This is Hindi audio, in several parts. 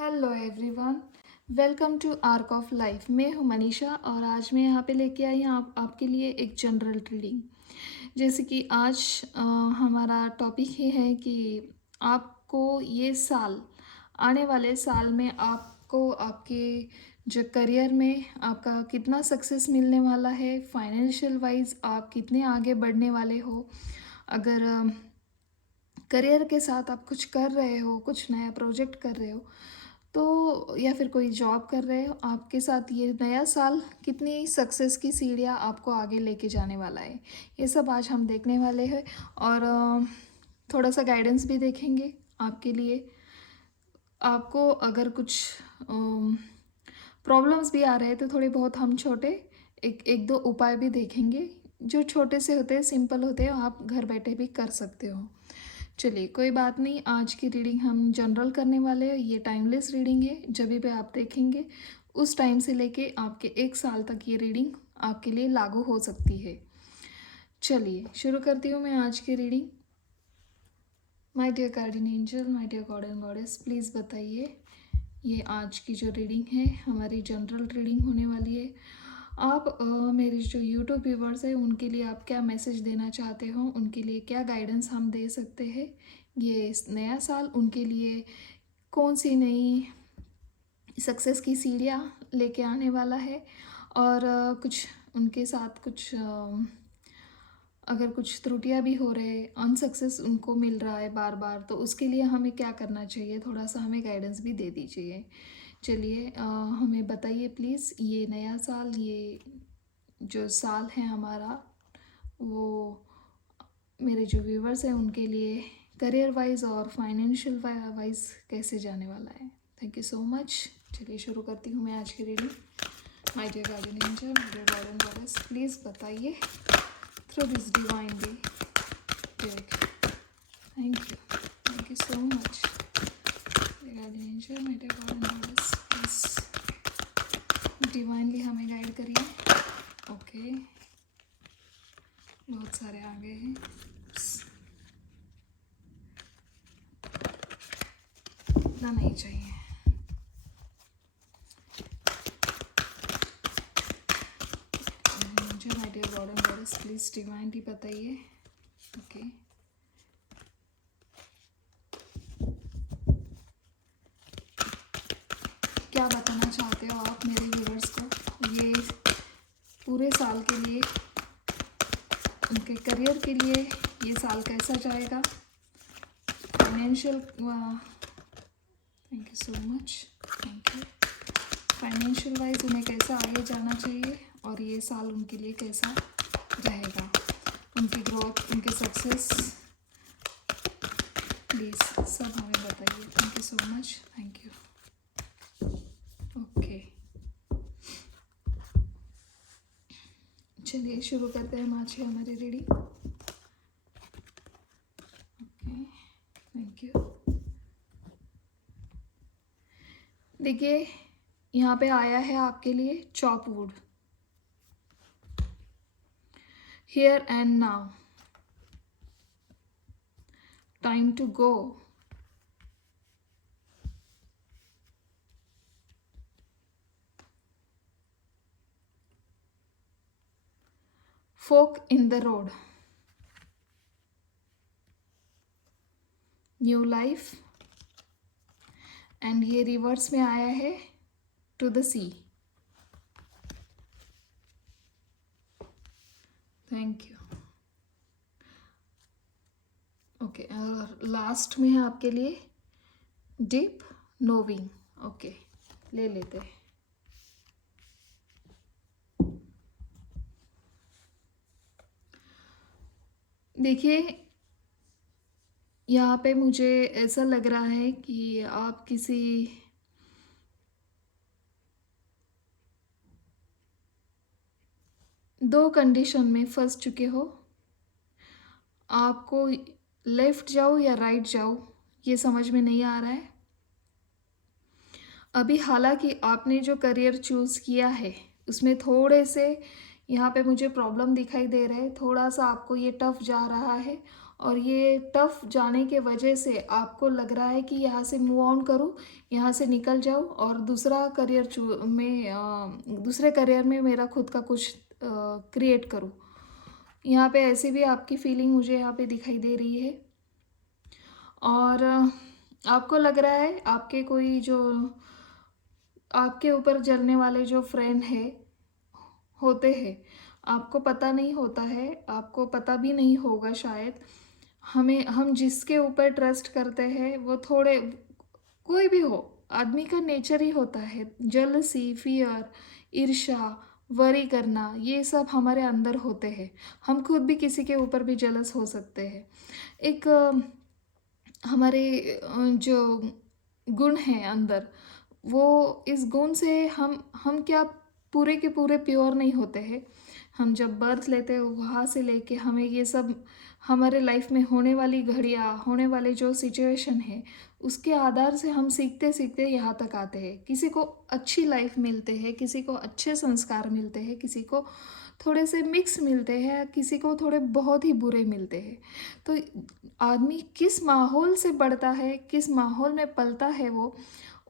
Hello everyone. Welcome to arc of life. मैं हूं मनीषा और आज मैं यहाँ पे लेके आई हूँ आपके लिए एक जनरल रीडिंग। जैसे कि आज हमारा टॉपिक ये है कि आपको ये साल, आने वाले साल में आपको आपके जो करियर में आपका कितना सक्सेस मिलने वाला है, फाइनेंशियल वाइज आप कितने आगे बढ़ने वाले हो। अगर करियर के साथ आप कुछ कर रहे हो, कुछ नया प्रोजेक्ट कर रहे हो तो, या फिर कोई जॉब कर रहे हो, आपके साथ ये नया साल कितनी सक्सेस की सीढ़ियाँ आपको आगे लेके जाने वाला है, ये सब आज हम देखने वाले हैं। और थोड़ा सा गाइडेंस भी देखेंगे आपके लिए। आपको अगर कुछ प्रॉब्लम्स भी आ रहे हैं तो थोड़े बहुत हम छोटे एक एक दो उपाय भी देखेंगे जो छोटे से होते हैं, सिंपल होते हैं, आप घर बैठे भी कर सकते हो। चलिए कोई बात नहीं, आज की रीडिंग हम जनरल करने वाले हैं। ये टाइमलेस रीडिंग है, जब भी आप देखेंगे उस टाइम से लेके आपके 1 साल तक ये रीडिंग आपके लिए लागू हो सकती है। चलिए शुरू करती हूँ मैं आज की reading. My dear guardian angel, my dear god and goddess, please बताइए ये आज की जो रीडिंग है हमारी जनरल रीडिंग होने वाली है। आप मेरे जो यूट्यूब व्यूवर्स हैं उनके लिए आप क्या मैसेज देना चाहते हो, उनके लिए क्या गाइडेंस हम दे सकते हैं। ये नया साल उनके लिए कौन सी नई सक्सेस की सीढ़ियाँ लेके आने वाला है, और कुछ उनके साथ कुछ अगर कुछ त्रुटियां भी हो रहे, अनसक्सेस उनको मिल रहा है बार बार, तो उसके लिए हमें क्या करना चाहिए, थोड़ा सा हमें गाइडेंस भी दे दीजिए। चलिए हमें बताइए प्लीज़। ये नया साल, ये जो साल है हमारा, वो मेरे जो व्यूवर्स हैं उनके लिए करियर वाइज और फाइनेंशियल वाइज कैसे जाने वाला है। Thank you so much. चलिए शुरू करती हूँ मैं आज की reading. My dear guardian angel, my dear god and goddess, please बताइए through this divinely direct. Thank you so much. Dear guardian angel, my dear God and goddess, please divinely हमें गाइड करिए। ओके, बहुत सारे आ गए हैं, इतना नहीं चाहिए। My dear god and goddess, please divinely बताइए। ओके, क्या बताना चाहते हो आप मेरे व्यूवर्स को ये पूरे साल के लिए, उनके करियर के लिए ये साल कैसा जाएगा, financial, thank you so much, thank you. Financial wise उन्हें कैसा आगे जाना चाहिए और ये साल उनके लिए कैसा रहेगा, उनकी ग्रोथ, उनके सक्सेस, प्लीज़ सब हमें बताइए। Thank you so much, thank you. Okay, चलिए शुरू करते हैं आज की हमारी रीडिंग। Okay, thank you. देखिए यहाँ पे आया है आपके लिए chop wood, here and now, time to go, fork in the road, new life, and ये रिवर्स में आया है to the sea. Thank you. Okay, और लास्ट में है आपके लिए डीप नोविंग। ओके, ले लेते हैं। देखिए यहाँ पे मुझे ऐसा लग रहा है कि आप किसी दो कंडीशन में फंस चुके हो। आपको लेफ्ट जाओ या राइट जाओ ये समझ में नहीं आ रहा है अभी। हालांकि आपने जो करियर चूज़ किया है उसमें थोड़े से यहाँ पे मुझे प्रॉब्लम दिखाई दे रहे हैं, थोड़ा सा आपको ये टफ जा रहा है और ये टफ जाने के वजह से आपको लग रहा है कि यहाँ से मूव ऑन करूँ, यहाँ से निकल जाऊँ और दूसरे करियर में मेरा खुद का कुछ क्रिएट करूँ। यहाँ पे ऐसे भी आपकी फीलिंग मुझे यहाँ पे दिखाई दे रही है। और आपको लग रहा है आपके कोई जो आपके ऊपर जलने वाले जो फ्रेंड है होते हैं, आपको पता नहीं होता है, आपको पता भी नहीं होगा शायद। हम जिसके ऊपर ट्रस्ट करते हैं वो थोड़े, कोई भी हो, आदमी का नेचर ही होता है, जेलसी, फियर, ईर्ष्या, वरी करना, ये सब हमारे अंदर होते हैं। हम खुद भी किसी के ऊपर भी जेलस हो सकते हैं। एक हमारे जो गुण हैं अंदर, वो इस गुण से हम क्या पूरे के पूरे प्योर नहीं होते हैं। हम जब बर्थ लेते हैं वहाँ से लेके हमें ये सब हमारे लाइफ में होने वाली घड़ियाँ, होने वाले जो सिचुएशन है, उसके आधार से हम सीखते सीखते यहाँ तक आते हैं। किसी को अच्छी लाइफ मिलते हैं, किसी को अच्छे संस्कार मिलते हैं, किसी को थोड़े से मिक्स मिलते हैं, किसी को थोड़े बहुत ही बुरे मिलते हैं। तो आदमी किस माहौल से बढ़ता है, किस माहौल में पलता है, वो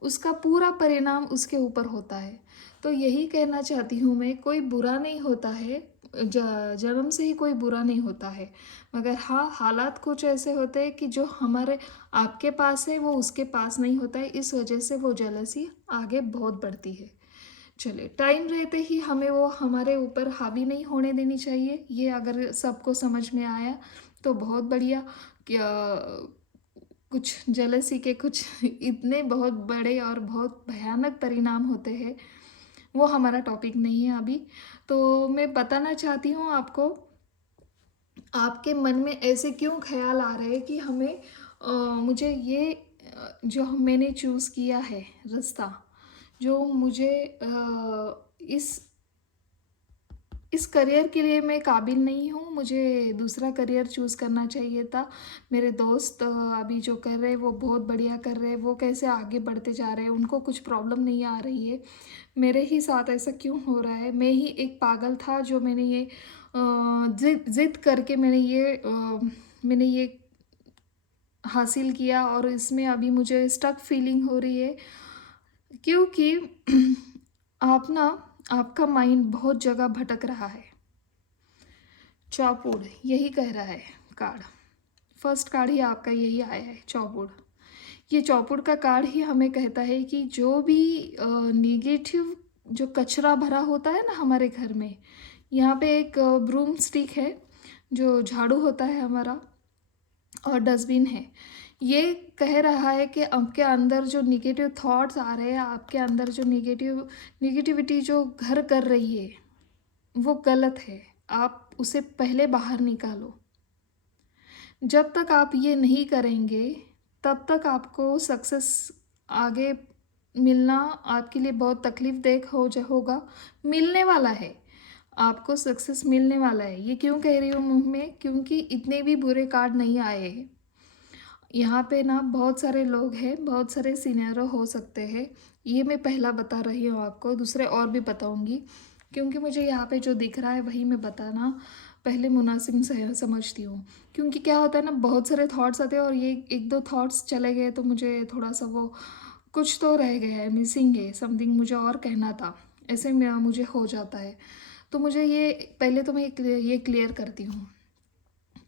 उसका पूरा परिणाम उसके ऊपर होता है। तो यही कहना चाहती हूँ मैं, कोई बुरा नहीं होता है, जन्म से ही कोई बुरा नहीं होता है, मगर हाँ, हालात कुछ ऐसे होते हैं कि जो हमारे आपके पास है वो उसके पास नहीं होता है, इस वजह से वो जेलसी आगे बहुत बढ़ती है। चलिए, टाइम रहते ही हमें वो हमारे ऊपर हावी नहीं होने देनी चाहिए। ये अगर सबको समझ में आया तो बहुत बढ़िया। क्या कुछ जेलसी के कुछ इतने बहुत बड़े और बहुत भयानक परिणाम होते हैं, वो हमारा टॉपिक नहीं है अभी। तो मैं बताना चाहती हूँ आपको, आपके मन में ऐसे क्यों ख्याल आ रहे हैं कि मुझे ये जो मैंने चूज़ किया है रास्ता, जो मुझे इस करियर के लिए मैं काबिल नहीं हूँ, मुझे दूसरा करियर चूज़ करना चाहिए था। मेरे दोस्त अभी जो कर रहे हैं वो बहुत बढ़िया कर रहे हैं, वो कैसे आगे बढ़ते जा रहे हैं, उनको कुछ प्रॉब्लम नहीं आ रही है। मेरे ही साथ ऐसा क्यों हो रहा है? मैं ही एक पागल था जो मैंने ये ज़िद करके मैंने ये हासिल किया, और इसमें अभी मुझे स्टक फीलिंग हो रही है, क्योंकि आपका माइंड बहुत जगह भटक रहा है। चौपुड़ यही कह रहा है कार्ड, फर्स्ट कार्ड ही आपका यही आया है, चौपुड़। ये चौपुड़ का कार्ड ही हमें कहता है कि जो भी निगेटिव जो कचरा भरा होता है ना हमारे घर में, यहाँ पे एक ब्रूम स्टिक है जो झाड़ू होता है हमारा, और डस्टबिन है। ये कह रहा है कि आपके अंदर जो निगेटिव थॉट्स आ रहे हैं, आपके अंदर जो निगेटिविटी जो घर कर रही है, वो गलत है। आप उसे पहले बाहर निकालो। जब तक आप ये नहीं करेंगे, तब तक आपको सक्सेस आगे मिलना आपके लिए बहुत तकलीफ होगा। मिलने वाला है, आपको सक्सेस मिलने वाला है। ये क्यों कह रही हूँ मुँह में? क्योंकि इतने भी बुरे कार्ड नहीं आए हैं। यहाँ पे ना बहुत सारे लोग हैं, बहुत सारे सिनेरियो हो सकते हैं। ये मैं पहला बता रही हूँ आपको, दूसरे और भी बताऊँगी, क्योंकि मुझे यहाँ पे जो दिख रहा है वही मैं बताना पहले मुनासिब समझती हूँ। क्योंकि क्या होता है ना, बहुत सारे थॉट्स आते हैं और ये एक दो थॉट्स चले गए तो मुझे थोड़ा सा वो कुछ तो रह गया है, मिसिंग है, समथिंग मुझे और कहना था, ऐसे में मुझे हो जाता है। तो मुझे ये पहले तो मैं ये क्लियर करती हूँ।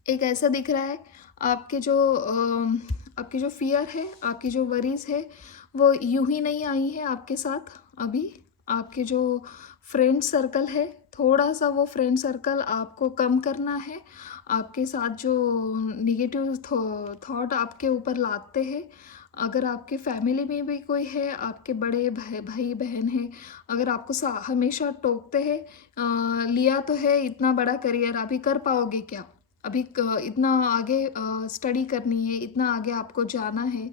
एक ऐसा दिख रहा है, आपके जो फियर है, आपकी जो वरीज है, वो यूं ही नहीं आई है आपके साथ अभी। आपके जो फ्रेंड सर्कल है, थोड़ा सा वो फ्रेंड सर्कल आपको कम करना है। आपके साथ जो निगेटिव थॉट आपके ऊपर लाते हैं, अगर आपके फैमिली में भी कोई है, आपके बड़े भाई बहन है, अगर आपको हमेशा टोकते हैं, लिया तो है इतना बड़ा करियर, अभी कर पाओगे क्या, अभी इतना आगे स्टडी करनी है, इतना आगे आपको जाना है,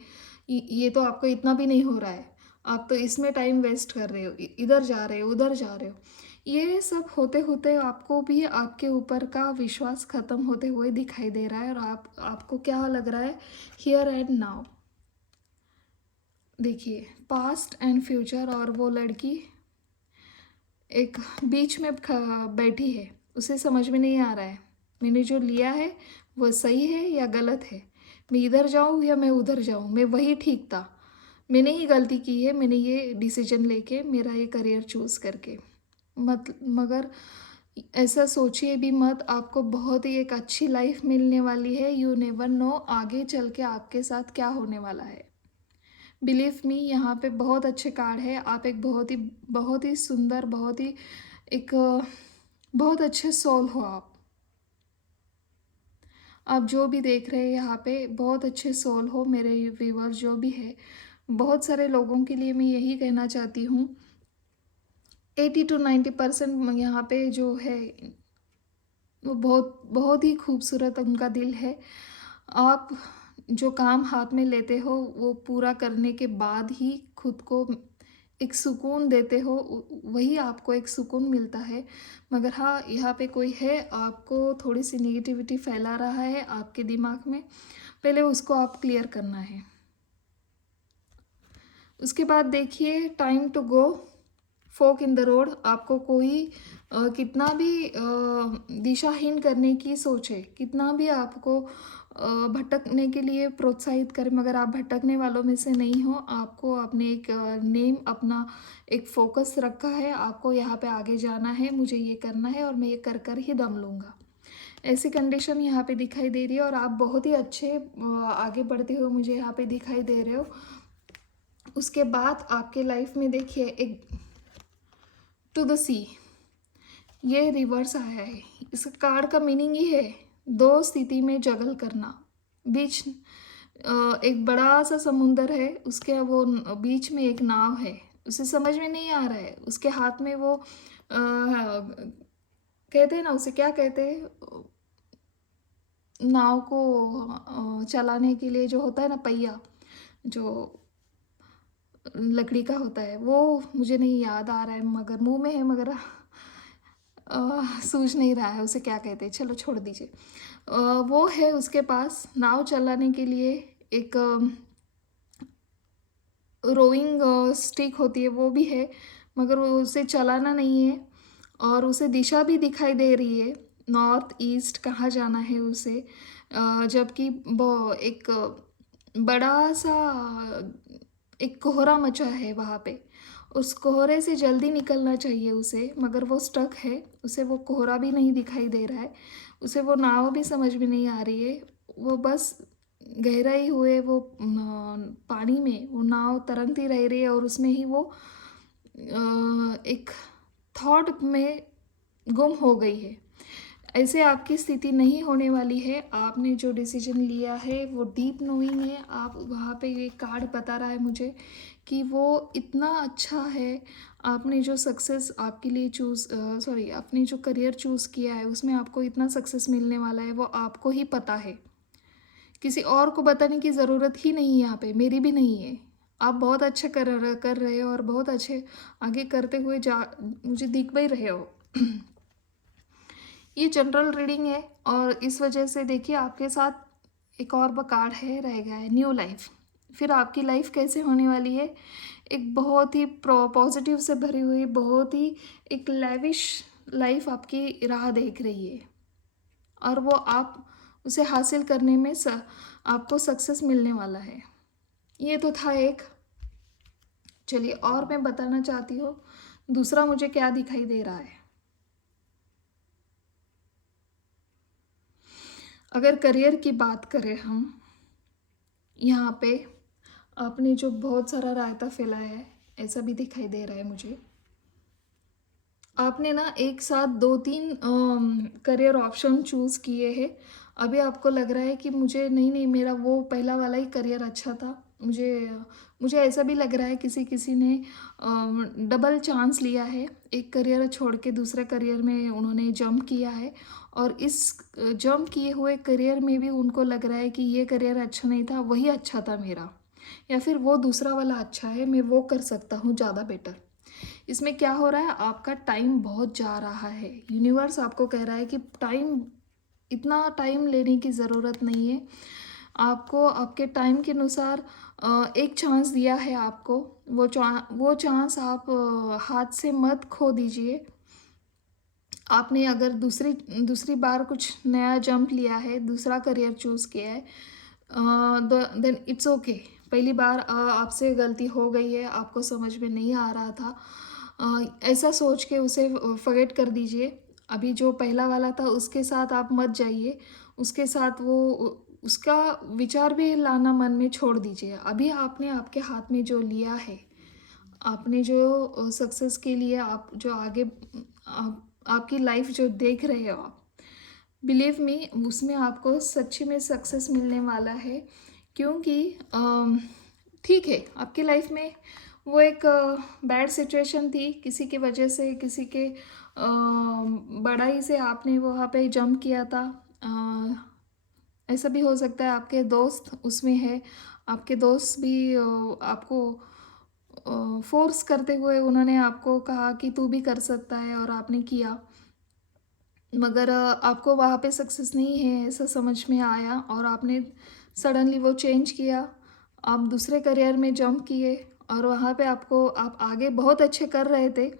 ये तो आपको इतना भी नहीं हो रहा है, आप तो इसमें टाइम वेस्ट कर रहे हो, इधर जा रहे हो, उधर जा रहे हो। ये सब होते होते आपको भी आपके ऊपर का विश्वास ख़त्म होते हुए दिखाई दे रहा है, और आपको क्या लग रहा है, हियर एंड नाउ। देखिए, पास्ट एंड फ्यूचर, और वो लड़की एक बीच में बैठी है, उसे समझ में नहीं आ रहा है मैंने जो लिया है वो सही है या गलत है, मैं इधर जाऊँ या मैं उधर जाऊँ, मैं वही ठीक था, मैंने ही गलती की है, मैंने ये डिसीजन लेके मेरा ये करियर चूज़ करके। मगर ऐसा सोचिए भी मत, आपको बहुत ही एक अच्छी लाइफ मिलने वाली है। यू नेवर नो आगे चल के आपके साथ क्या होने वाला है। बिलीव मी, यहाँ पे बहुत अच्छे कार्ड है। आप एक बहुत ही सुंदर, बहुत ही एक बहुत अच्छे सोल हो आप। आप जो भी देख रहे हैं यहाँ पे बहुत अच्छे सोल हो मेरे व्यूवर्स जो भी है। बहुत सारे लोगों के लिए मैं यही कहना चाहती हूँ, 80 to 90% यहाँ पे जो है वो बहुत बहुत ही खूबसूरत उनका दिल है। आप जो काम हाथ में लेते हो वो पूरा करने के बाद ही खुद को एक सुकून देते हो, वही आपको एक सुकून मिलता है। मगर हाँ, यहाँ पे कोई है आपको थोड़ी सी नेगेटिविटी फैला रहा है आपके दिमाग में, पहले उसको आप क्लियर करना है। उसके बाद देखिए, time to go, fork in the road. आपको कोई कितना भी दिशाहीन करने की सोचे, कितना भी आपको भटकने के लिए प्रोत्साहित करे, मगर आप भटकने वालों में से नहीं हो। आपको अपने एक नेम, अपना एक फोकस रखा है, आपको यहाँ पे आगे जाना है, मुझे ये करना है और मैं ये कर कर ही दम लूँगा। ऐसी कंडीशन यहाँ पे दिखाई दे रही है और आप बहुत ही अच्छे आगे बढ़ते हुए मुझे यहाँ पे दिखाई दे रहे हो। उसके बाद आपके लाइफ में देखिए एक टू द सी, ये रिवर्स आया है। इस कार्ड का मीनिंग ये है, दो स्थिति में जगल करना। बीच एक बड़ा सा समुंदर है, उसके वो बीच में एक नाव है, उसे समझ में नहीं आ रहा है, उसके हाथ में वो कहते हैं ना, उसे क्या कहते हैं, नाव को चलाने के लिए जो होता है ना पहिया, जो लकड़ी का होता है, वो मुझे नहीं याद आ रहा है, मगर मुंह में है, मगर सूझ नहीं रहा है उसे क्या कहते हैं, चलो छोड़ दीजिए। वो है उसके पास नाव चलाने के लिए एक रोइंग स्टिक होती है, वो भी है, मगर वो उसे चलाना नहीं है। और उसे दिशा भी दिखाई दे रही है, नॉर्थ ईस्ट कहाँ जाना है उसे। जबकि वो एक बड़ा सा एक कोहरा मचा है वहाँ पे, उस कोहरे से जल्दी निकलना चाहिए उसे, मगर वो स्टक है, उसे वो कोहरा भी नहीं दिखाई दे रहा है, उसे वो नाव भी समझ में नहीं आ रही है। वो बस गहराई हुए वो पानी में वो नाव तरंगती रह रही है और उसमें ही वो एक थॉट में गुम हो गई है। ऐसे आपकी स्थिति नहीं होने वाली है। आपने जो डिसीजन लिया है वो डीप नोइंग है। आप वहाँ पे ये कार्ड बता रहा है मुझे कि वो इतना अच्छा है। आपने जो सक्सेस आपके लिए आपने जो करियर चूज़ किया है उसमें आपको इतना सक्सेस मिलने वाला है, वो आपको ही पता है। किसी और को बताने की ज़रूरत ही नहीं है, यहाँ पे मेरी भी नहीं है। आप बहुत अच्छा कर रहे हो और बहुत अच्छे आगे करते हुए जा मुझे दिख भी रहे हो। ये जनरल रीडिंग है और इस वजह से देखिए आपके साथ एक और कार्ड है रह गया है, न्यू लाइफ। फिर आपकी लाइफ कैसे होने वाली है, एक बहुत ही पॉजिटिव से भरी हुई, बहुत ही एक लेविश लाइफ आपकी राह देख रही है और वो आप उसे हासिल करने में आपको सक्सेस मिलने वाला है। ये तो था एक। चलिए और मैं बताना चाहती हूँ दूसरा मुझे क्या दिखाई दे रहा है। अगर करियर की बात करें हम, यहाँ पे आपने जो बहुत सारा रायता फैलाया है ऐसा भी दिखाई दे रहा है मुझे। आपने ना एक साथ 2-3 करियर ऑप्शन चूज़ किए हैं। अभी आपको लग रहा है कि मुझे नहीं मेरा वो पहला वाला ही करियर अच्छा था। मुझे ऐसा भी लग रहा है किसी किसी ने डबल चांस लिया है, एक करियर छोड़ के दूसरे करियर में उन्होंने जंप किया है और इस जंप किए हुए करियर में भी उनको लग रहा है कि ये करियर अच्छा नहीं था, वही अच्छा था मेरा, या फिर वो दूसरा वाला अच्छा है, मैं वो कर सकता हूँ ज़्यादा बेटर। इसमें क्या हो रहा है, आपका टाइम बहुत जा रहा है। यूनिवर्स आपको कह रहा है कि इतना टाइम लेने की ज़रूरत नहीं है। आपको आपके टाइम के अनुसार एक चांस दिया है आपको, वो चांस आप हाथ से मत खो दीजिए। आपने अगर दूसरी दूसरी बार कुछ नया जंप लिया है, दूसरा करियर चूज़ किया है, देन इट्स ओके। पहली बार आपसे गलती हो गई है, आपको समझ में नहीं आ रहा था, ऐसा सोच के उसे फॉरगेट कर दीजिए। अभी जो पहला वाला था उसके साथ आप मत जाइए, उसके साथ उसका विचार भी लाना मन में छोड़ दीजिए। अभी आपने आपके हाथ में जो लिया है, आपने जो सक्सेस के लिए आप जो आगे आपकी लाइफ जो देख रहे हो आप, बिलीव मी उसमें आपको सच्ची में सक्सेस मिलने वाला है। क्योंकि ठीक है, आपकी लाइफ में वो एक बैड सिचुएशन थी, किसी की वजह से, किसी के बड़ाई से आपने वहाँ पे जंप किया था। ऐसा भी हो सकता है आपके दोस्त उसमें है, आपके दोस्त भी आपको फोर्स करते हुए उन्होंने आपको कहा कि तू भी कर सकता है और आपने किया, मगर आपको वहाँ पे सक्सेस नहीं है ऐसा समझ में आया और आपने सडनली वो चेंज किया। आप दूसरे करियर में जंप किए और वहाँ पे आप आगे बहुत अच्छे कर रहे थे।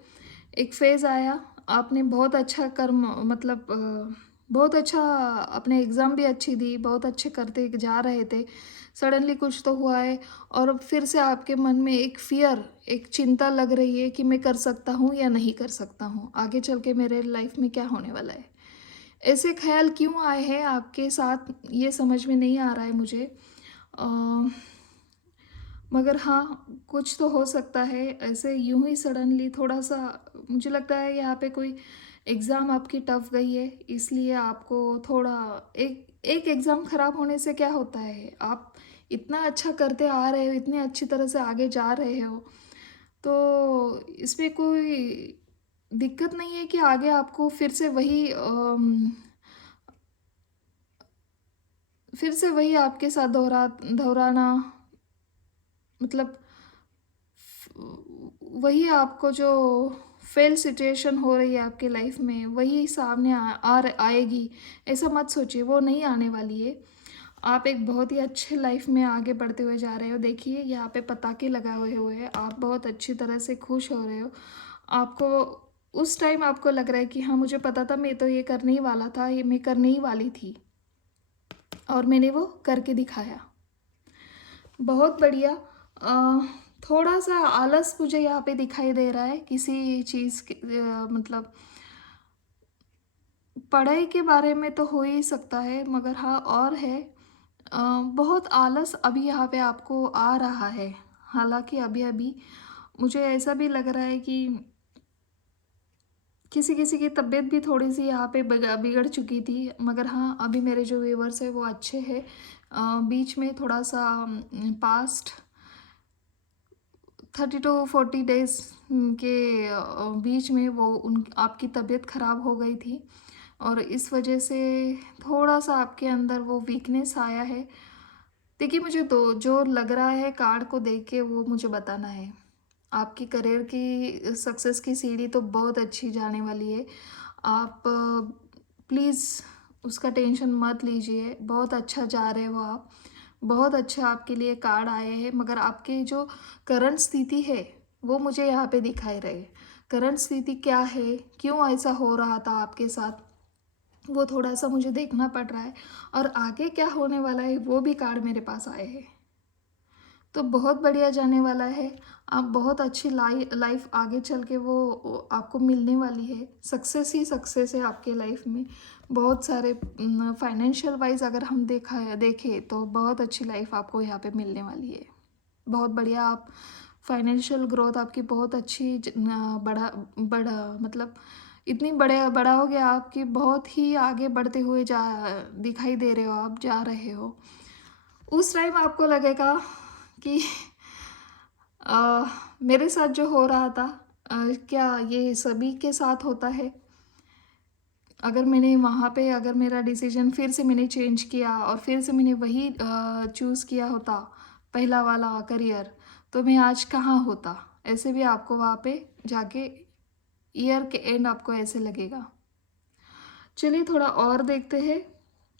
एक फ़ेज़ आया, आपने बहुत अच्छा कर्म मतलब बहुत अच्छा अपने एग्ज़ाम भी अच्छी दी, बहुत अच्छे करते जा रहे थे। सडनली कुछ तो हुआ है और फिर से आपके मन में एक फ़ियर, एक चिंता लग रही है कि मैं कर सकता हूँ या नहीं कर सकता हूँ, आगे चल के मेरे लाइफ में क्या होने वाला है। ऐसे ख़्याल क्यों आए हैं आपके साथ, ये समझ में नहीं आ रहा है मुझे। अ, मगर हाँ, कुछ तो हो सकता है ऐसे यूँ ही सडनली थोड़ा-सा। मुझे लगता है यहाँ पे कोई एग्ज़ाम आपकी टफ़ गई है, इसलिए आपको थोड़ा एक एक एग्ज़ाम ख़राब होने से क्या होता है, आप इतना अच्छा करते आ रहे हो, इतनी अच्छी तरह से आगे जा रहे हो, तो इसमें कोई दिक्कत नहीं है कि आगे आपको फिर से वही आपके साथ दोहराना, मतलब वही आपको जो फेल सिचुएशन हो रही है आपकी लाइफ में, वही सामने आएगी, ऐसा मत सोचिए, वो नहीं आने वाली है। आप एक बहुत ही अच्छे लाइफ में आगे बढ़ते हुए जा रहे हो। देखिए यहाँ पे पताके लगाए हुए हैं, आप बहुत अच्छी तरह से खुश हो रहे हो। आपको उस टाइम आपको लग रहा है कि हाँ, मुझे पता था, मैं तो ये करने ही वाला था, ये मैं करने ही वाली थी और मैंने वो करके दिखाया। बहुत बढ़िया। थोड़ा-सा आलस मुझे यहाँ पे दिखाई दे रहा है किसी चीज़ के, मतलब पढ़ाई के बारे में तो हो ही सकता है, मगर हाँ और है, बहुत आलस अभी यहाँ पे आपको आ रहा है। हालाँकि अभी-अभी मुझे ऐसा भी लग रहा है कि किसी-किसी की तबीयत भी थोड़ी-सी यहाँ पे बिगड़ चुकी थी, मगर हाँ, अभी मेरे जो व्यूअर्स हैं वो अच्छे हैं। बीच में थोड़ा-सा पास्ट 30 टू 40 डेज़ के बीच में वो उन आपकी तबीयत ख़राब हो गई थी और इस वजह से थोड़ा-सा आपके अंदर वो वीकनेस आया है। देखिए, मुझे तो जो लग रहा है कार्ड को देख के वो मुझे बताना है। आपकी करियर की सक्सेस की सीढ़ी तो बहुत अच्छी जाने वाली है। आप प्लीज़ उसका टेंशन मत लीजिए, बहुत अच्छा जा रहे हो आप। बहुत अच्छा आपके लिए कार्ड आए हैं, मगर आपकी जो करंट स्थिति है, वो मुझे यहाँ पे दिखाई रहे। करंट स्थिति क्या है? क्यों ऐसा हो रहा था आपके साथ? वो थोड़ा-सा मुझे देखना पड़ रहा है और आगे क्या होने वाला है, वो भी कार्ड मेरे पास आए हैं। तो बहुत बढ़िया जाने वाला है। आप बहुत अच्छी लाइफ आगे चल के वो आपको मिलने वाली है। सक्सेस ही सक्सेस है आपके लाइफ में। बहुत सारे फाइनेंशियल वाइज़ अगर हम देखें तो बहुत अच्छी लाइफ आपको यहाँ पे मिलने वाली है। बहुत बढ़िया, आप फाइनेंशियल ग्रोथ आपकी बहुत अच्छी बड़ा बड़ा मतलब इतनी बड़ा हो गया आपकी, बहुत ही आगे बढ़ते हुए जा दिखाई दे रहे हो, आप जा रहे हो। उस टाइम आपको लगेगा कि अ, मेरे साथ जो हो रहा था, अ, क्या ये सभी के साथ होता है? अगर मैंने वहाँ पे अगर मेरा डिसीजन फिर से मैंने चेंज किया और फिर से मैंने वही चूज़ किया होता, पहला वाला करियर, तो मैं आज कहाँ होता? ऐसे भी आपको वहाँ पे जाके ईयर के एंड आपको ऐसे लगेगा। चलिए थोड़ा और देखते हैं,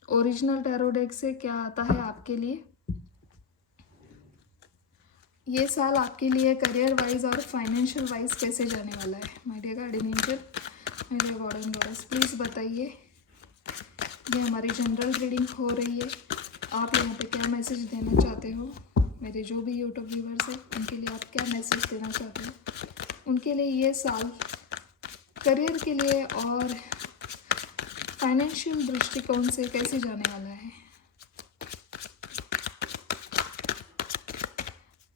ओरिजिनल टैरो डेक से क्या आता है आपके लिए। ये साल आपके लिए करियर वाइज और फाइनेंशियल वाइज कैसे जाने वाला है माय डियर गार्डियन एंजल? मेरे गॉड एंड गॉडेस प्लीज़ बताइए, ये हमारी जनरल रीडिंग हो रही है, आप यहाँ पे क्या मैसेज देना चाहते हो? मेरे जो भी यूट्यूब व्यूवर्स हैं उनके लिए आप क्या मैसेज देना चाहते हो? उनके लिए ये साल करियर के लिए और फाइनेंशियल दृष्टिकोण से कैसे जाने वाला है?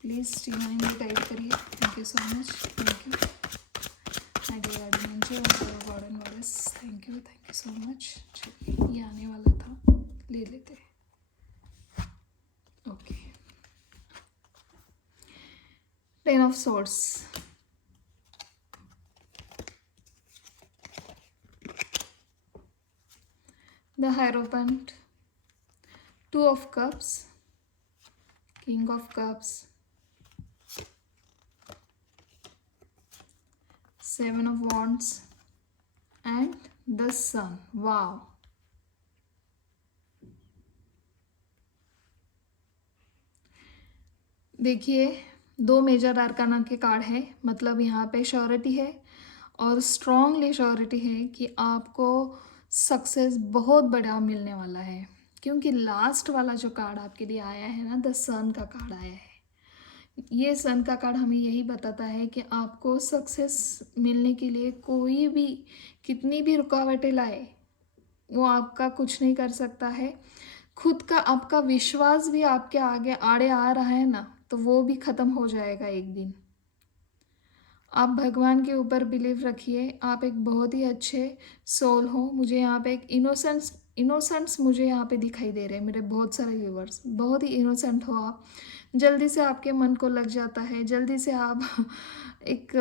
प्लीज़ डिवाइन में टाइप करिए। Thank you so much, thank you my dear guardian angel, god and goddess, thank you so much. चलिए, ये आने वाला था, ले लेते हैं। Okay, 10 of swords, the hierophant, 2 of cups, king of cups, 7 of wands and the sun. Wow. देखिए, 2 मेजर आर्काना के कार्ड है, मतलब यहाँ पे श्योरिटी है और स्ट्रॉन्गली श्योरिटी है कि आपको सक्सेस बहुत बड़ा मिलने वाला है, क्योंकि लास्ट वाला जो कार्ड आपके लिए आया है ना, द सन का कार्ड आया है। ये सन का कार्ड हमें यही बताता है कि आपको सक्सेस मिलने के लिए कोई भी कितनी भी रुकावटें लाए वो आपका कुछ नहीं कर सकता है। खुद का आपका विश्वास भी आपके आगे आड़े आ रहा है ना, तो वो भी ख़त्म हो जाएगा एक दिन। आप भगवान के ऊपर बिलीव रखिए, आप एक बहुत ही अच्छे सोल हो। मुझे यहाँ पे एक इनोसेंट्स मुझे यहाँ पे दिखाई दे रहे हैं, मेरे बहुत सारे व्यूवर्स, बहुत ही इनोसेंट हो आप। जल्दी से आपके मन को लग जाता है, जल्दी से आप एक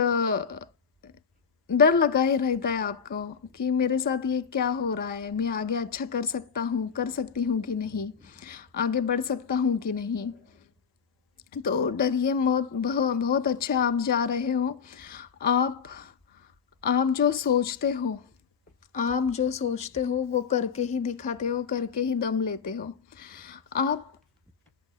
डर लगा ही रहता है आपको कि मेरे साथ ये क्या हो रहा है, मैं आगे अच्छा कर सकता हूँ, कर सकती हूँ कि नहीं, आगे बढ़ सकता हूँ कि नहीं। तो डरिए मत, बहुत अच्छा आप जा रहे हो। आप आप जो सोचते हो, आप जो सोचते हो वो करके ही दिखाते हो, करके ही दम लेते हो। आप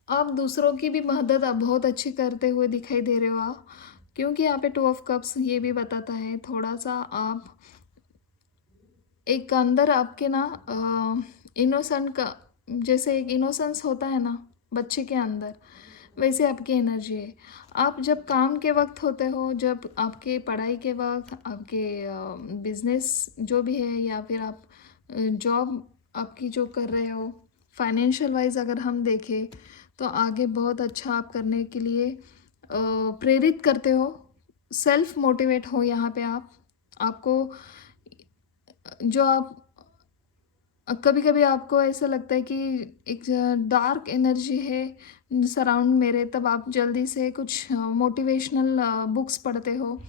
आप दूसरों की भी मदद आप बहुत अच्छी करते हुए दिखाई दे रहे हो आप, क्योंकि यहाँ पे 2 ऑफ कप्स ये भी बताता है थोड़ा सा आप एक अंदर आपके ना इनोसेंट का, जैसे एक इनोसेंस होता है ना बच्चे के अंदर, वैसे आपकी एनर्जी है। आप जब काम के वक्त होते हो, जब आपके पढ़ाई के वक्त, आपके बिजनेस जो भी है, या फिर आप जॉब आपकी जो कर रहे हो, फाइनेंशियल वाइज अगर हम देखें तो आगे बहुत अच्छा आप करने के लिए प्रेरित करते हो, सेल्फ मोटिवेट हो यहाँ पे आप। आपको जो आप कभी कभी आपको ऐसा लगता है कि एक डार्क एनर्जी है सराउंड मेरे, तब आप जल्दी से कुछ मोटिवेशनल बुक्स पढ़ते हो,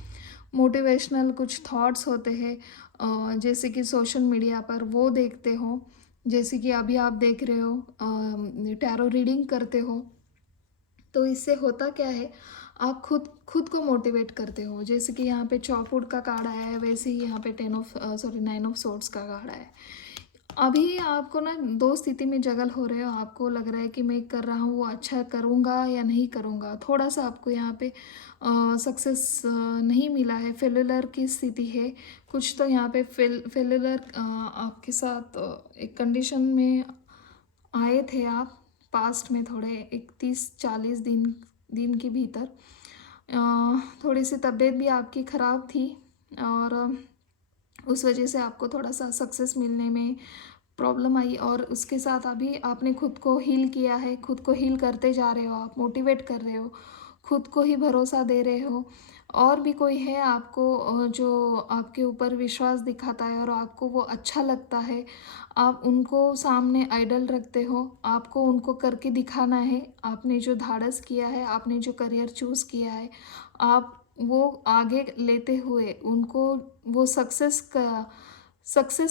मोटिवेशनल कुछ थॉट्स होते हैं, जैसे कि सोशल मीडिया पर वो देखते हो, जैसे कि अभी आप देख रहे हो टैरो रीडिंग करते हो। तो इससे होता क्या है, आप खुद खुद को मोटिवेट करते हो। जैसे कि यहाँ पे चॉपवुड का कार्ड आया है, वैसे ही यहाँ पे 9 ऑफ सोर्ड्स का कार्ड आया है। अभी आपको ना 2 स्थिति में जगल हो रहे हो, आपको लग रहा है कि मैं कर रहा हूँ वो अच्छा करूँगा या नहीं करूँगा। थोड़ा सा आपको यहाँ पे सक्सेस नहीं मिला है, फेल्यूलर की स्थिति है। कुछ तो यहाँ पे फेल्यूलर आपके साथ एक कंडीशन में आए थे आप पास्ट में, थोड़े 31-40 दिन दिन के भीतर थोड़ी सी तबीयत भी आपकी ख़राब थी, और उस वजह से आपको थोड़ा सा सक्सेस मिलने में प्रॉब्लम आई, और उसके साथ अभी आपने खुद को हील किया है, खुद को हील करते जा रहे हो, आप मोटिवेट कर रहे हो, खुद को ही भरोसा दे रहे हो। और भी कोई है आपको जो आपके ऊपर विश्वास दिखाता है और आपको वो अच्छा लगता है, आप उनको सामने आइडल रखते हो, आपको उनको करके दिखाना है। आपने जो धाड़स किया है, आपने जो करियर चूज़ किया है, आप वो आगे लेते हुए उनको वो सक्सेस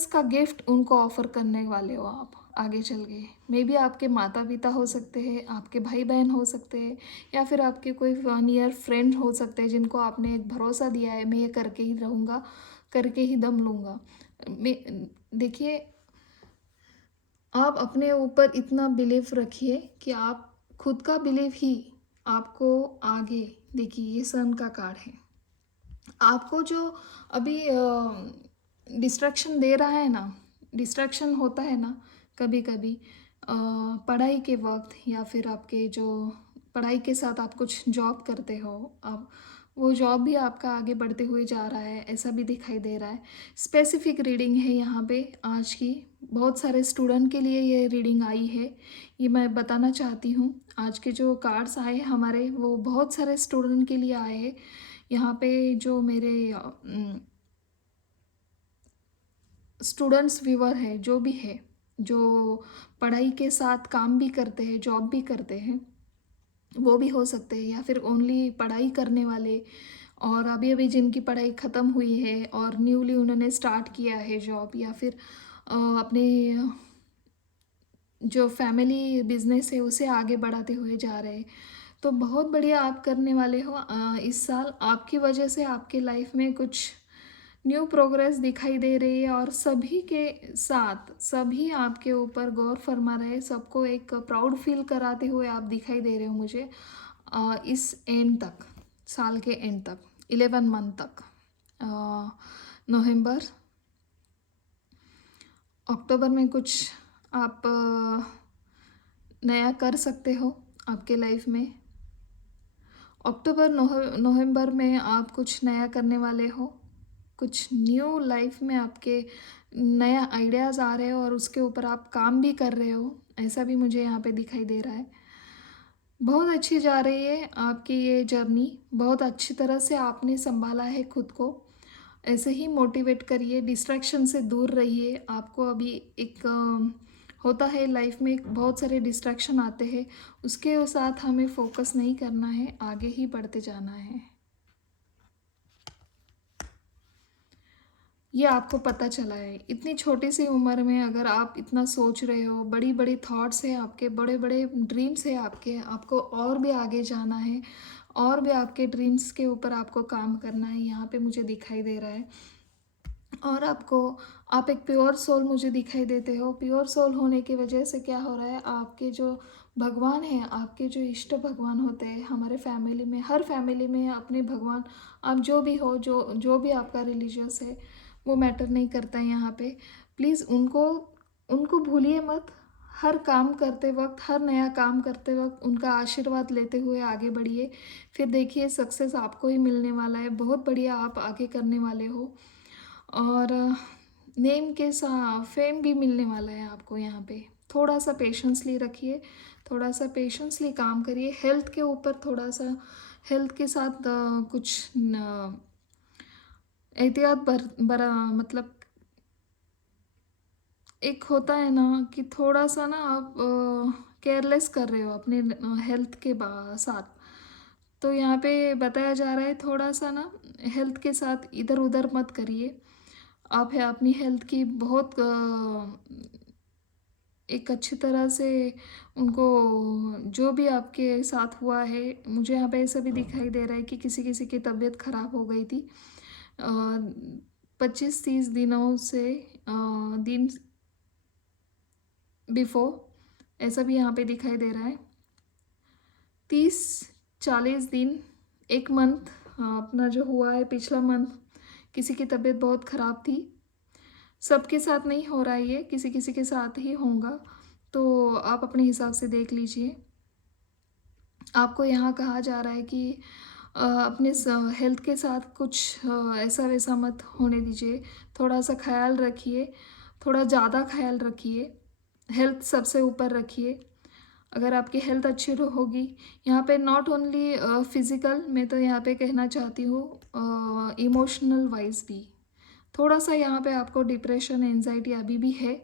का गिफ्ट उनको ऑफ़र करने वाले हो आप आगे चल के। मे बी आपके माता पिता हो सकते हैं, आपके भाई बहन हो सकते हैं, या फिर आपके कोई नियर फ्रेंड हो सकते हैं जिनको आपने एक भरोसा दिया है, मैं ये करके ही रहूँगा, करके ही दम लूँगा। मैं देखिए, आप अपने ऊपर इतना बिलीव रखिए कि आप खुद का बिलीव ही आपको आगे, देखिए ये सन का कार्ड है, आपको जो अभी डिस्ट्रैक्शन दे रहा है ना, डिस्ट्रैक्शन होता है ना कभी कभी पढ़ाई के वक्त, या फिर आपके जो पढ़ाई के साथ आप कुछ जॉब करते हो, आप वो जॉब भी आपका आगे बढ़ते हुए जा रहा है, ऐसा भी दिखाई दे रहा है। स्पेसिफिक रीडिंग है यहाँ पे आज की, बहुत सारे स्टूडेंट के लिए ये रीडिंग आई है, ये मैं बताना चाहती हूँ। आज के जो कार्ड्स आए हमारे, वो बहुत सारे स्टूडेंट के लिए आए हैं। यहाँ पे जो मेरे स्टूडेंट्स व्यूवर है, जो भी है, जो पढ़ाई के साथ काम भी करते हैं, जॉब भी करते हैं, वो भी हो सकते हैं, या फिर ओनली पढ़ाई करने वाले, और अभी अभी जिनकी पढ़ाई ख़त्म हुई है और न्यूली उन्होंने स्टार्ट किया है जॉब, या फिर अपने जो फैमिली बिजनेस है उसे आगे बढ़ाते हुए जा रहे हैं। तो बहुत बढ़िया आप करने वाले हो। इस साल आपकी वजह से आपके लाइफ में कुछ न्यू प्रोग्रेस दिखाई दे रही है, और सभी के साथ सभी आपके ऊपर गौर फरमा रहे, सबको एक प्राउड फील कराते हुए आप दिखाई दे रहे हो मुझे। इस एंड तक, साल के एंड तक, 11 मंथ तक, नवंबर अक्टूबर में कुछ आप नया कर सकते हो आपके लाइफ में। अक्टूबर नवंबर में आप कुछ नया करने वाले हो, कुछ न्यू लाइफ में आपके नया आइडियाज़ आ रहे हो, और उसके ऊपर आप काम भी कर रहे हो, ऐसा भी मुझे यहाँ पे दिखाई दे रहा है। बहुत अच्छी जा रही है आपकी ये जर्नी, बहुत अच्छी तरह से आपने संभाला है खुद को। ऐसे ही मोटिवेट करिए, डिस्ट्रैक्शन से दूर रहिए। आपको अभी एक होता है लाइफ में, बहुत सारे डिस्ट्रैक्शन आते हैं, उसके साथ हमें फोकस नहीं करना है, आगे ही बढ़ते जाना है। ये आपको पता चला है इतनी छोटी सी उम्र में, अगर आप इतना सोच रहे हो, बड़ी बड़ी थॉट्स हैं आपके, बड़े बड़े ड्रीम्स हैं आपके, आपको और भी आगे जाना है, और भी आपके ड्रीम्स के ऊपर आपको काम करना है, यहाँ पे मुझे दिखाई दे रहा है। और आपको, आप एक प्योर सोल मुझे दिखाई देते हो। प्योर सोल होने की वजह से क्या हो रहा है, आपके जो भगवान हैं, आपके जो इष्ट भगवान होते हैं हमारे फैमिली में, हर फैमिली में अपने भगवान, आप जो भी हो, जो जो भी आपका रिलीजियस है, वो मैटर नहीं करता है यहाँ पे। प्लीज़ उनको उनको भूलिए मत। हर काम करते वक्त, हर नया काम करते वक्त उनका आशीर्वाद लेते हुए आगे बढ़िए, फिर देखिए सक्सेस आपको ही मिलने वाला है, बहुत बढ़िया आप आगे करने वाले हो। और नेम के साथ फेम भी मिलने वाला है आपको यहाँ पे। थोड़ा सा पेशेंसली रखिए, थोड़ा सा पेशेंसली काम करिए। हेल्थ के ऊपर थोड़ा सा, हेल्थ के साथ कुछ एहतियात बरा मतलब, एक होता है ना कि थोड़ा सा ना आप केयरलेस कर रहे हो अपने हेल्थ के साथ। तो यहाँ पे बताया जा रहा है थोड़ा सा ना हेल्थ के साथ इधर उधर मत करिए। आप है अपनी हेल्थ की बहुत एक अच्छी तरह से उनको, जो भी आपके साथ हुआ है, मुझे यहाँ पे ऐसा भी दिखाई दे रहा है कि किसी किसी की तबीयत खराब हो गई थी 25-30 दिनों से, दिन बिफोर, ऐसा भी यहाँ पे दिखाई दे रहा है। 30-40 दिन, एक मंथ, अपना जो हुआ है पिछला मंथ, किसी की तबीयत बहुत ख़राब थी। सबके साथ नहीं हो रहा है ये, किसी किसी के साथ ही होगा, तो आप अपने हिसाब से देख लीजिए। आपको यहाँ कहा जा रहा है कि अपने हेल्थ के साथ कुछ ऐसा वैसा मत होने दीजिए, थोड़ा सा ख्याल रखिए, थोड़ा ज़्यादा ख्याल रखिए, हेल्थ सबसे ऊपर रखिए। अगर आपकी हेल्थ अच्छी होगी, यहाँ पे नॉट ओनली फिज़िकल, मैं तो यहाँ पे कहना चाहती हूँ इमोशनल वाइज भी, थोड़ा सा यहाँ पे आपको डिप्रेशन एंजाइटी अभी भी है,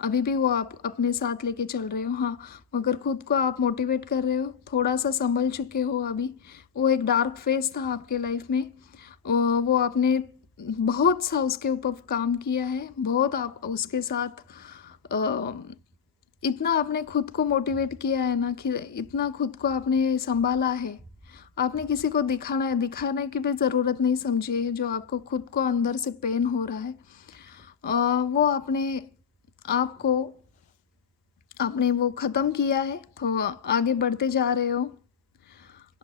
अभी भी वो आप अपने साथ लेके चल रहे हो। हाँ, मगर खुद को आप मोटिवेट कर रहे हो, थोड़ा सा संभल चुके हो अभी। वो एक डार्क फेज था आपके लाइफ में, वो आपने बहुत सा उसके ऊपर काम किया है, बहुत आप उसके साथ इतना आपने खुद को मोटिवेट किया है ना, कि इतना खुद को आपने संभाला है। आपने किसी को दिखाने की भी ज़रूरत नहीं समझी है, जो आपको खुद को अंदर से पेन हो रहा है, वो आपने आपको आपने वो ख़त्म किया है, तो आगे बढ़ते जा रहे हो।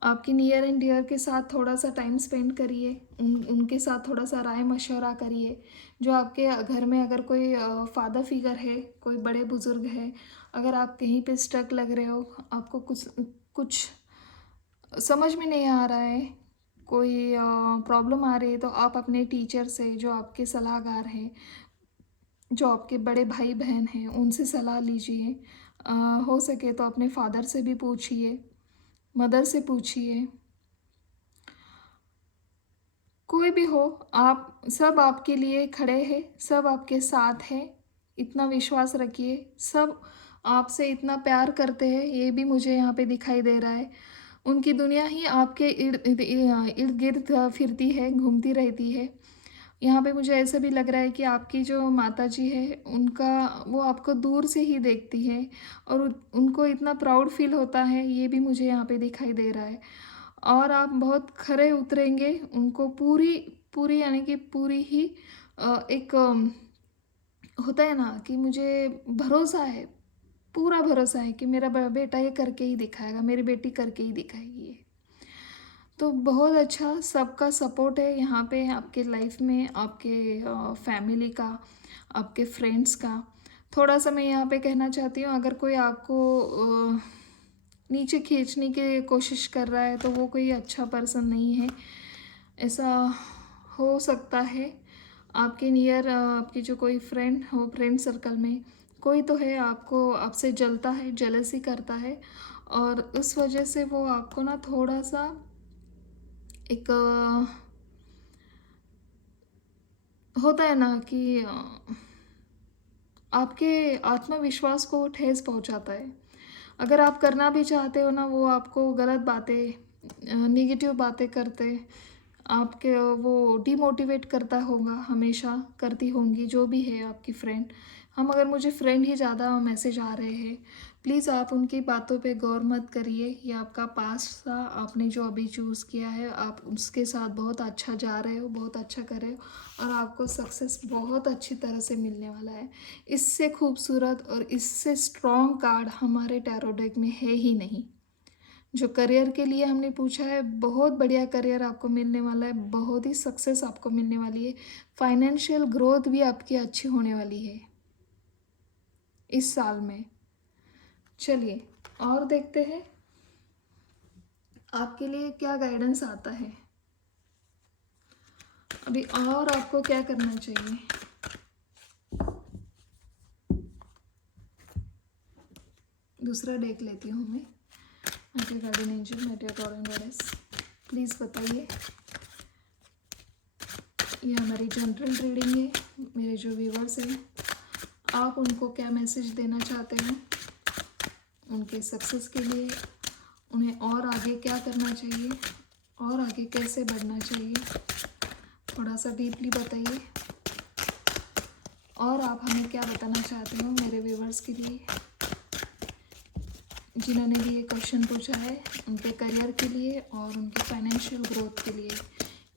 आपकी नियर एंड डियर के साथ थोड़ा सा टाइम स्पेंड करिए, उनके साथ थोड़ा सा राय मशवरा करिए। जो आपके घर में अगर कोई फादर फिगर है, कोई बड़े बुज़ुर्ग है, अगर आप कहीं पे स्टक लग रहे हो, आपको कुछ कुछ समझ में नहीं आ रहा है, कोई प्रॉब्लम आ रही है, तो आप अपने टीचर से, जो आपके सलाहकार हैं, जो आपके बड़े भाई बहन हैं, उनसे सलाह लीजिए। अ, हो सके तो अपने फादर से भी पूछिए, मदर से पूछिए, कोई भी हो, आप सब आपके लिए खड़े हैं, सब आपके साथ हैं। इतना विश्वास रखिए, सब आपसे इतना प्यार करते हैं, ये भी मुझे यहाँ पे दिखाई दे रहा है। उनकी दुनिया ही आपके इर्द इर्द गिर्द फिरती है, घूमती रहती है। यहाँ पे मुझे ऐसा भी लग रहा है कि आपकी जो माताजी है, उनका, वो आपको दूर से ही देखती है और उनको इतना प्राउड फील होता है, ये भी मुझे यहाँ पे दिखाई दे रहा है। और आप बहुत खरे उतरेंगे, उनको पूरी पूरी यानी कि पूरी ही एक होता है ना कि मुझे भरोसा है, पूरा भरोसा है कि मेरा बेटा ये करके ही दिखाएगा, मेरी बेटी करके ही दिखाएगी ये। तो बहुत अच्छा सबका सपोर्ट है यहाँ पे आपके लाइफ में, आपके फैमिली का, आपके फ्रेंड्स का। थोड़ा सा मैं यहाँ पे कहना चाहती हूँ, अगर कोई आपको नीचे खींचने की कोशिश कर रहा है तो वो कोई अच्छा पर्सन नहीं है। ऐसा हो सकता है आपके नियर आपकी जो कोई फ्रेंड हो, फ्रेंड सर्कल में कोई तो है, आपको आपसे जलता है, जेलसी करता है, और उस वजह से वो आपको ना थोड़ा सा एक होता है ना कि आपके आत्मविश्वास को ठेस पहुंचाता है। अगर आप करना भी चाहते हो ना, वो आपको गलत बातें, नेगेटिव बातें करते, आपके वो डिमोटिवेट करता होगा, हमेशा करती होंगी, जो भी है आपकी फ्रेंड। हम अगर मुझे फ्रेंड ही ज़्यादा मैसेज आ रहे हैं, प्लीज़ आप उनकी बातों पे गौर मत करिए। ये आपका पास्ट था, आपने जो अभी चूज़ किया है, आप उसके साथ बहुत अच्छा जा रहे हो, बहुत अच्छा कर रहे हो, और आपको सक्सेस बहुत अच्छी तरह से मिलने वाला है। इससे खूबसूरत और इससे स्ट्रॉन्ग कार्ड हमारे टैरो डेक में है ही नहीं। जो करियर के लिए हमने पूछा है, बहुत बढ़िया करियर आपको मिलने वाला है, बहुत ही सक्सेस आपको मिलने वाली है, फाइनेंशियल ग्रोथ भी आपकी अच्छी होने वाली है इस साल में। चलिए और देखते हैं आपके लिए क्या गाइडेंस आता है अभी, और आपको क्या करना चाहिए। दूसरा देख लेती हूँ मैं। मेरे गार्डन एंजल, मेरे गॉड एंड गॉडेस, प्लीज़ बताइए। ये हमारी जनरल रीडिंग है। मेरे जो व्यूवर्स हैं, आप उनको क्या मैसेज देना चाहते हैं उनके सक्सेस के लिए, उन्हें और आगे क्या करना चाहिए, और आगे कैसे बढ़ना चाहिए, थोड़ा सा डीपली बताइए। और आप हमें क्या बताना चाहते हो मेरे व्यूवर्स के लिए, जिन्होंने भी ये क्वेश्चन पूछा है, उनके करियर के लिए और उनके फाइनेंशियल ग्रोथ के लिए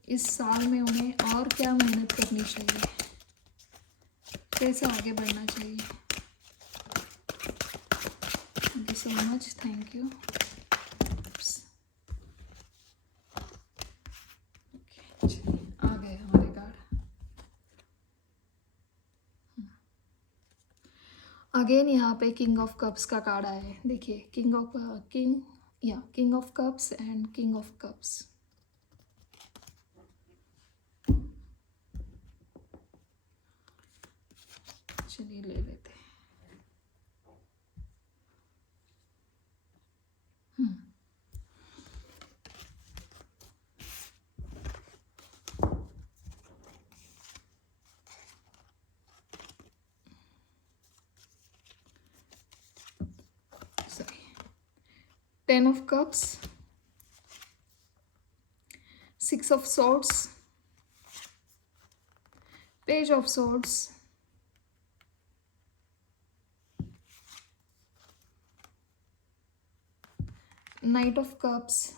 इस साल में उन्हें और क्या मेहनत करनी चाहिए, कैसे आगे बढ़ना चाहिए। Thank you so much, thank you. आ गए हमारे कार्ड। अगेन यहाँ पे किंग ऑफ कप्स का कार्ड आया है। देखिए, king of cups and king of cups. चलिए ले लेते हैं। Ten of Cups, Six of Swords, Page of Swords, Knight of Cups,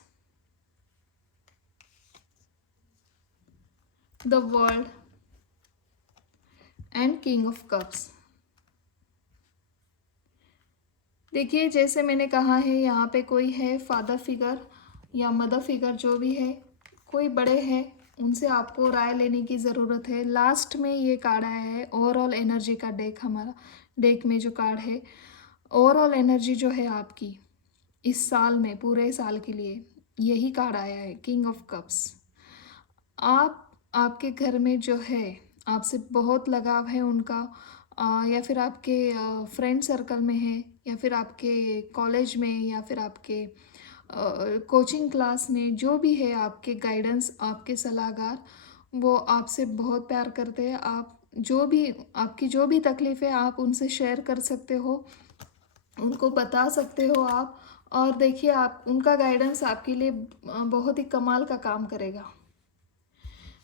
the World, and King of Cups। देखिए, जैसे मैंने कहा है, यहाँ पे कोई है फादर फिगर, या मदर फिगर जो भी है, कोई बड़े हैं, उनसे आपको राय लेने की ज़रूरत है। लास्ट में ये कार्ड आया है ओवरऑल एनर्जी का डेक, हमारा डेक में जो कार्ड है, ओवरऑल एनर्जी जो है आपकी इस साल में, पूरे साल के लिए यही कार्ड आया है, किंग ऑफ कप्स। आप आपके घर में जो है, आपसे बहुत लगाव है उनका, या फिर आपके फ्रेंड सर्कल में है, या फिर आपके कॉलेज में, या फिर आपके कोचिंग क्लास में, जो भी है आपके गाइडेंस, आपके सलाहकार, वो आपसे बहुत प्यार करते हैं। आप जो भी, आपकी जो भी तकलीफ़ है आप उनसे शेयर कर सकते हो, उनको बता सकते हो आप। और देखिए, आप उनका गाइडेंस आपके लिए बहुत ही कमाल का काम करेगा।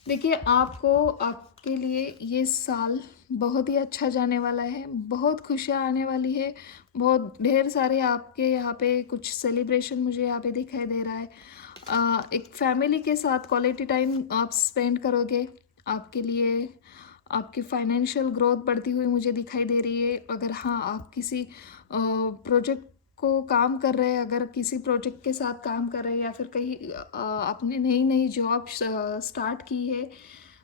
देखिए, आपको, आपके लिए ये साल बहुत ही अच्छा जाने वाला है, बहुत खुशियाँ आने वाली है, बहुत ढेर सारे आपके यहाँ पे कुछ सेलिब्रेशन मुझे यहाँ पे दिखाई दे रहा है। एक फैमिली के साथ क्वालिटी टाइम आप स्पेंड करोगे, आपके लिए आपकी फाइनेंशियल ग्रोथ बढ़ती हुई मुझे दिखाई दे रही है। अगर हाँ, आप किसी प्रोजेक्ट को काम कर रहे हैं, अगर किसी प्रोजेक्ट के साथ काम कर रहे हैं, या फिर कहीं आपने नई नई जॉब स्टार्ट की है,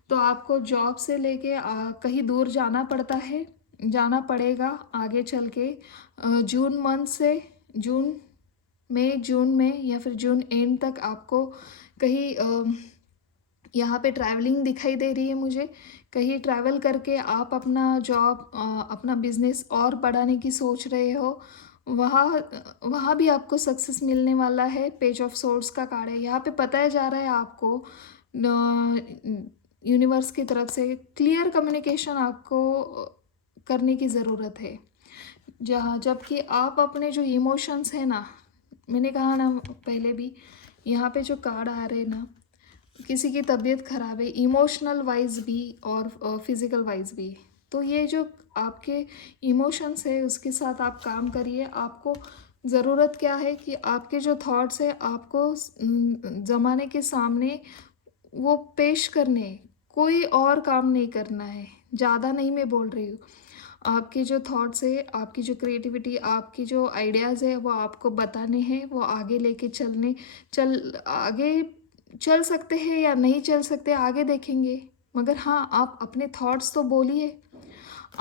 तो आपको जॉब से लेके कहीं दूर जाना पड़ता है, जाना पड़ेगा आगे चल के। जून मंथ से जून में या फिर जून एंड तक आपको कहीं यहाँ पे ट्रैवलिंग दिखाई दे रही है मुझे। कहीं ट्रैवल करके आप अपना जॉब, अपना बिजनेस और बढ़ाने की सोच रहे हो, वहाँ वहाँ भी आपको सक्सेस मिलने वाला है। पेज ऑफ सोर्ड्स का कार्ड है, यहाँ पे बताया जा रहा है आपको यूनिवर्स की तरफ से क्लियर कम्युनिकेशन आपको करने की ज़रूरत है। जहाँ जबकि आप अपने जो इमोशंस है ना, मैंने कहा ना पहले भी, यहाँ पे जो कार्ड आ रहे हैं ना, किसी की तबीयत ख़राब है, इमोशनल वाइज भी और फिज़िकल वाइज भी, तो ये जो आपके इमोशंस है उसके साथ आप काम करिए। आपको ज़रूरत क्या है कि आपके जो थॉट्स है आपको ज़माने के सामने वो पेश करने हैं, कोई और काम नहीं करना है। ज़्यादा नहीं मैं बोल रही हूँ, आपके जो थॉट्स है, आपकी जो क्रिएटिविटी, आपकी जो आइडियाज़ है, वो आपको बताने हैं, वो आगे लेके आगे चल सकते हैं या नहीं चल सकते, आगे देखेंगे। मगर हाँ, आप अपने थॉट्स तो बोलिए।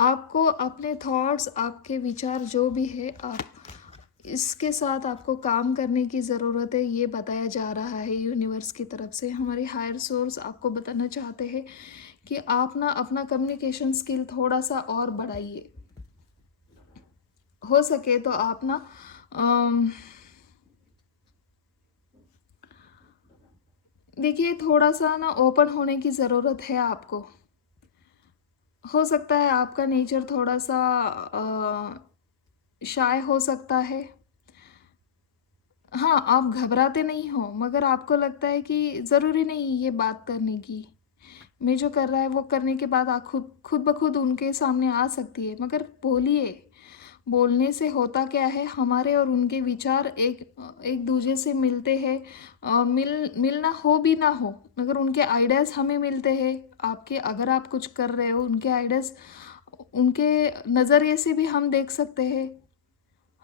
आपको अपने थॉट्स, आपके विचार जो भी है, आप इसके साथ आपको काम करने की ज़रूरत है, ये बताया जा रहा है यूनिवर्स की तरफ से। हमारे हायर सोर्स आपको बताना चाहते हैं कि आप ना अपना कम्युनिकेशन स्किल थोड़ा सा और बढ़ाइए। हो सके तो आप ना देखिए, थोड़ा सा ना ओपन होने की ज़रूरत है आपको। हो सकता है आपका नेचर थोड़ा सा शाय हो सकता है। हाँ, आप घबराते नहीं हो, मगर आपको लगता है कि ज़रूरी नहीं ये बात करने की। मैं जो कर रहा है वो करने के बाद आप खुद खुद ब खुद उनके सामने आ सकती है, मगर बोलिए। बोलने से होता क्या है, हमारे और उनके विचार एक दूसरे से मिलते हैं। मिलना हो भी ना हो, मगर उनके आइडियाज़ हमें मिलते हैं। आपके, अगर आप कुछ कर रहे हो, उनके आइडियाज़, उनके नज़रिए से भी हम देख सकते हैं।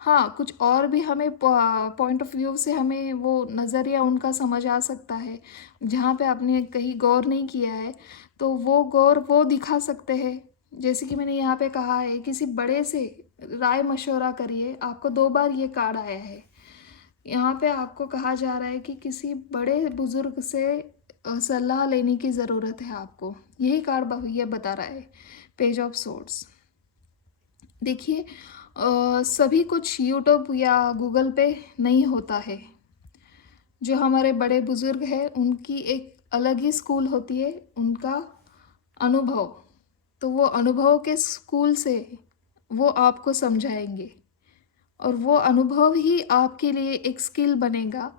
हाँ, कुछ और भी हमें पॉइंट ऑफ व्यू से हमें वो नज़रिया उनका समझ आ सकता है, जहाँ पे आपने कहीं गौर नहीं किया है, तो वो गौर वो दिखा सकते हैं। जैसे कि मैंने यहाँ पे कहा है, किसी बड़े से राय मशवरा करिए। आपको 2 बार ये कार्ड आया है। यहाँ पे आपको कहा जा रहा है कि किसी बड़े बुज़ुर्ग से सलाह लेने की ज़रूरत है आपको। यही कार्ड ये बता रहा है, पेज ऑफ सोर्ड्स। देखिए, सभी कुछ यूट्यूब या गूगल पे नहीं होता है। जो हमारे बड़े बुज़ुर्ग हैं, उनकी एक अलग ही स्कूल होती है, उनका अनुभव। तो वो अनुभव के स्कूल से वो आपको समझाएँगे, और वो अनुभव ही आपके लिए एक स्किल बनेगा,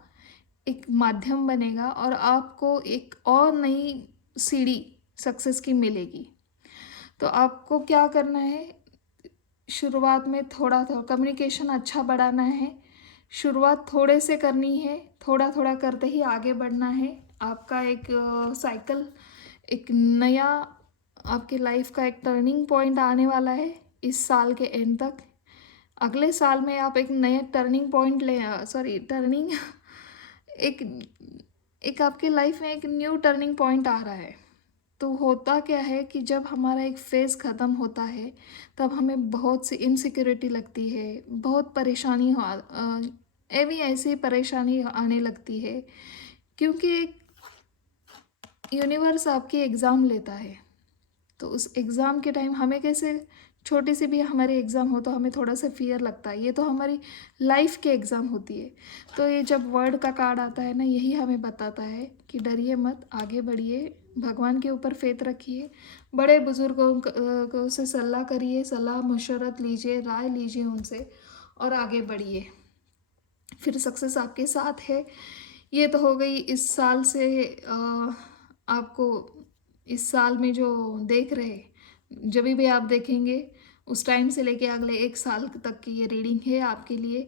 एक माध्यम बनेगा, और आपको एक और नई सीढ़ी सक्सेस की मिलेगी। तो आपको क्या करना है, शुरुआत में थोड़ा थोड़ा कम्युनिकेशन अच्छा बढ़ाना है। शुरुआत थोड़े से करनी है, थोड़ा थोड़ा करते ही आगे बढ़ना है। आपका एक साइकिल, एक नया, आपके लाइफ का एक टर्निंग पॉइंट आने वाला है इस साल के एंड तक। अगले साल में आप एक नया टर्निंग पॉइंट टर्निंग एक एक आपके लाइफ में एक न्यू टर्निंग पॉइंट आ रहा है। तो होता क्या है कि जब हमारा एक फ़ेज़ ख़त्म होता है, तब हमें बहुत सी इनसिक्योरिटी लगती है, बहुत परेशानी ऐसी परेशानी आने लगती है, क्योंकि यूनिवर्स आपकी एग्ज़ाम लेता है। तो उस एग्ज़ाम के टाइम हमें कैसे, छोटी सी भी हमारी एग्ज़ाम हो तो हमें थोड़ा सा फ़ियर लगता है, ये तो हमारी लाइफ की एग्ज़ाम होती है। तो ये जब वर्ड का कार्ड आता है ना, यही हमें बताता है कि डरिए मत, आगे बढ़िए, भगवान के ऊपर फेथ रखिए, बड़े बुज़ुर्गों को से सलाह करिए, सलाह मशवरत लीजिए, राय लीजिए उनसे और आगे बढ़िए, फिर सक्सेस आपके साथ है। ये तो हो गई इस साल से। आपको इस साल में जो देख रहे, जब भी आप देखेंगे उस टाइम से लेके अगले 1 साल तक की ये रीडिंग है आपके लिए।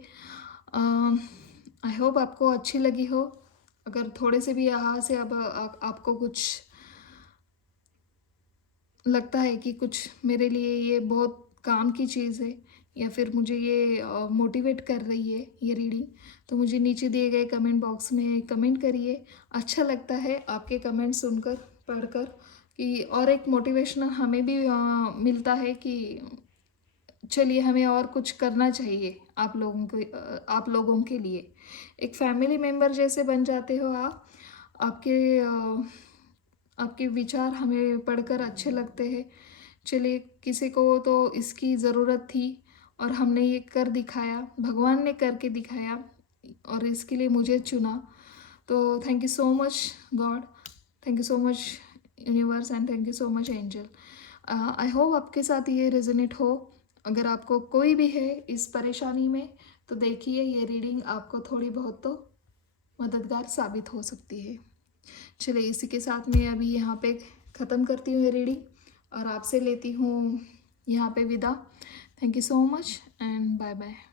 आई होप आपको अच्छी लगी हो। अगर थोड़े से भी यहाँ से अब आपको कुछ लगता है कि कुछ मेरे लिए ये बहुत काम की चीज़ है, या फिर मुझे ये मोटिवेट कर रही है ये रीडिंग, तो मुझे नीचे दिए गए कमेंट बॉक्स में कमेंट करिए। अच्छा लगता है आपके कमेंट सुनकर, पढ़कर, कि और एक मोटिवेशनल हमें भी मिलता है कि चलिए हमें और कुछ करना चाहिए आप लोगों के लिए। एक फैमिली मेंबर जैसे बन जाते हो आप। आपके आपके विचार हमें पढ़कर अच्छे लगते हैं। चलिए, किसी को तो इसकी ज़रूरत थी और हमने ये कर दिखाया, भगवान ने करके दिखाया और इसके लिए मुझे चुना। तो thank you so much God, thank you so much universe and thank you so much angel. I hope आपके साथ ये रेजोनेट हो। अगर आपको कोई भी है इस परेशानी में, तो देखिए ये रीडिंग आपको थोड़ी बहुत तो मददगार साबित हो सकती है। चलिए, इसी के साथ मैं अभी यहाँ पे ख़त्म करती हूँ ये रीडिंग और आपसे लेती हूँ यहाँ पे विदा। Thank you so much and bye bye.